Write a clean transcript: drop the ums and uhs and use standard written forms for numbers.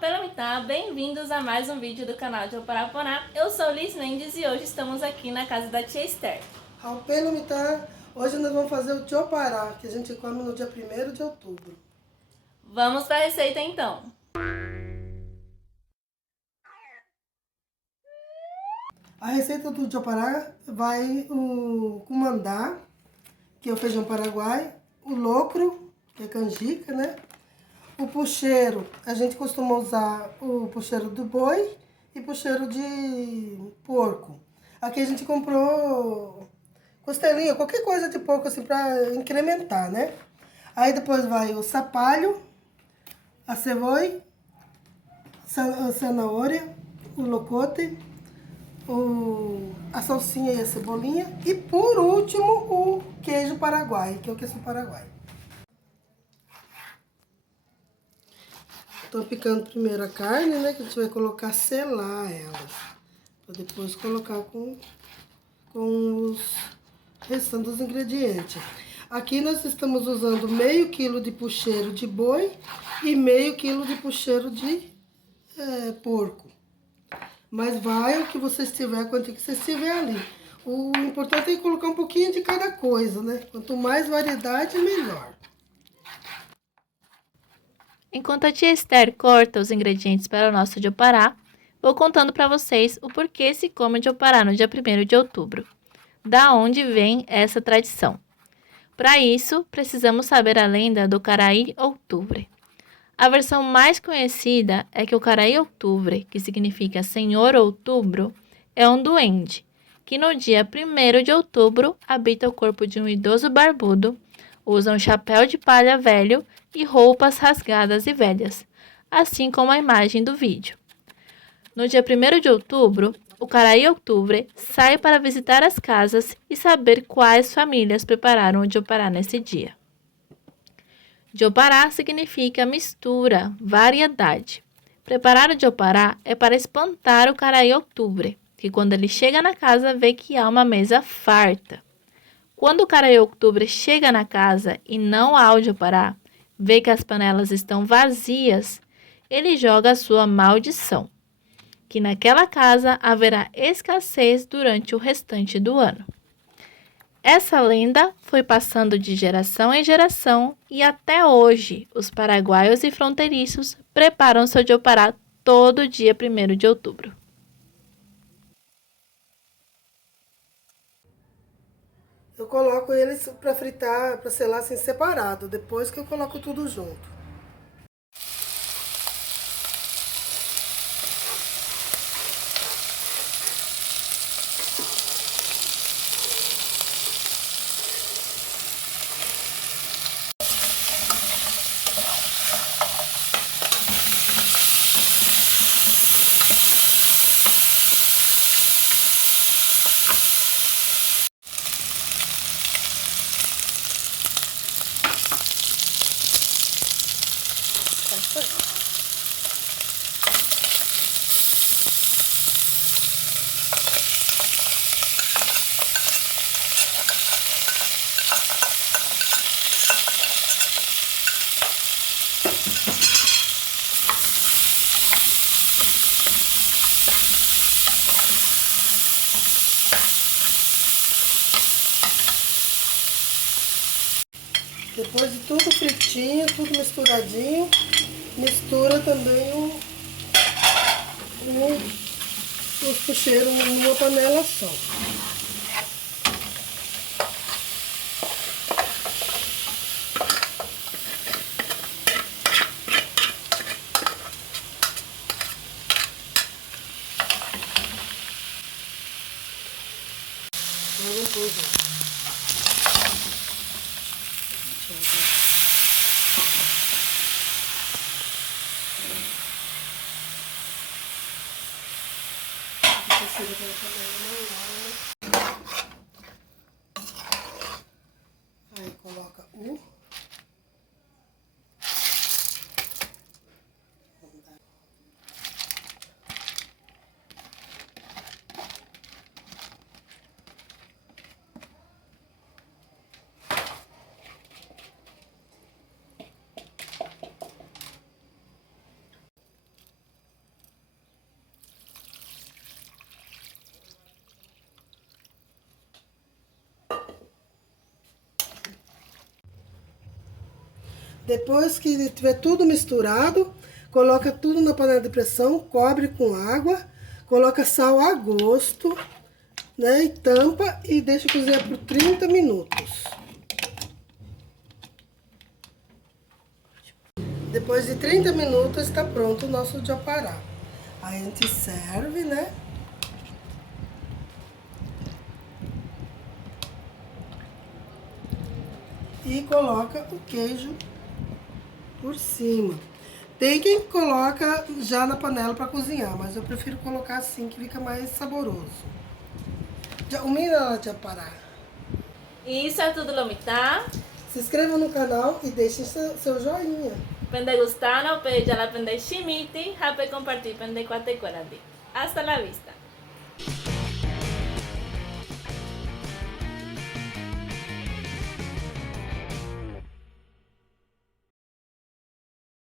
Pelomitá, bem-vindos a mais um vídeo do canal de Oparaponá. Eu sou Liz Mendes e hoje estamos aqui na casa da tia Esther. Pelomitá, hoje nós vamos fazer o tiopará, que a gente come no dia 1º de outubro. Vamos para a receita então. A receita do tiopará vai o cumandá, que é o feijão paraguai, o locro, que é canjica, né? O pucheiro, a gente costuma usar o pucheiro do boi e pucheiro de porco. Aqui a gente comprou costelinha, qualquer coisa de porco assim pra incrementar, né? Aí depois vai o sapalho, a cebola, a zanahoria, o locote, a salsinha e a cebolinha. E por último o queijo paraguai, que é o queijo paraguai. Estou picando primeiro a carne, né? Que a gente vai colocar, selar ela. Para depois colocar com os restantes dos ingredientes. Aqui nós estamos usando meio quilo de pucheiro de boi e meio quilo de pucheiro de porco. Mas vai o que você estiver, quanto que você estiver ali. O importante é colocar um pouquinho de cada coisa, né? Quanto mais variedade, melhor. Enquanto a tia Esther corta os ingredientes para o nosso tiopará, vou contando para vocês o porquê se come tiopará no dia 1º de outubro. Da onde vem essa tradição? Para isso, precisamos saber a lenda do Caraí Outubro. A versão mais conhecida é que o Caraí Outubro, que significa Senhor Outubro, é um duende, que no dia 1º de outubro habita o corpo de um idoso barbudo, usa um chapéu de palha velho e roupas rasgadas e velhas, assim como a imagem do vídeo. No dia 1º de outubro, o Caraí Outubro sai para visitar as casas e saber quais famílias prepararam o tiopará nesse dia. Tiopará significa mistura, variedade. Preparar o tiopará é para espantar o Caraí Outubro, que quando ele chega na casa vê que há uma mesa farta. Quando o Caraí Outubro chega na casa e não há o tiopará, vê que as panelas estão vazias, ele joga a sua maldição, que naquela casa haverá escassez durante o restante do ano. Essa lenda foi passando de geração em geração e até hoje os paraguaios e fronteiriços preparam seu tiopará todo dia 1º de outubro. Eu coloco eles para fritar, para selar assim separado, depois que eu coloco tudo junto. Depois de tudo fritinho, tudo misturadinho, mistura também os pucheiros numa panela só. Vamos pôr junto. Aí coloca o Depois que tiver tudo misturado, coloca tudo na panela de pressão, cobre com água, coloca sal a gosto, né? E tampa e deixa cozinhar por 30 minutos. Depois de 30 minutos está pronto o nosso jopará. Aí a gente serve, né? E coloca o queijo por cima. Tem quem coloca já na panela para cozinhar, mas eu prefiro colocar assim que fica mais saboroso. O mina já parar. Isso é tudo, Lomita. Se inscrevam no canal e deixem seu joinha. Pende gustano, pende la pende shimiti, hape compartir, pende cuate corandi. Hasta la vista.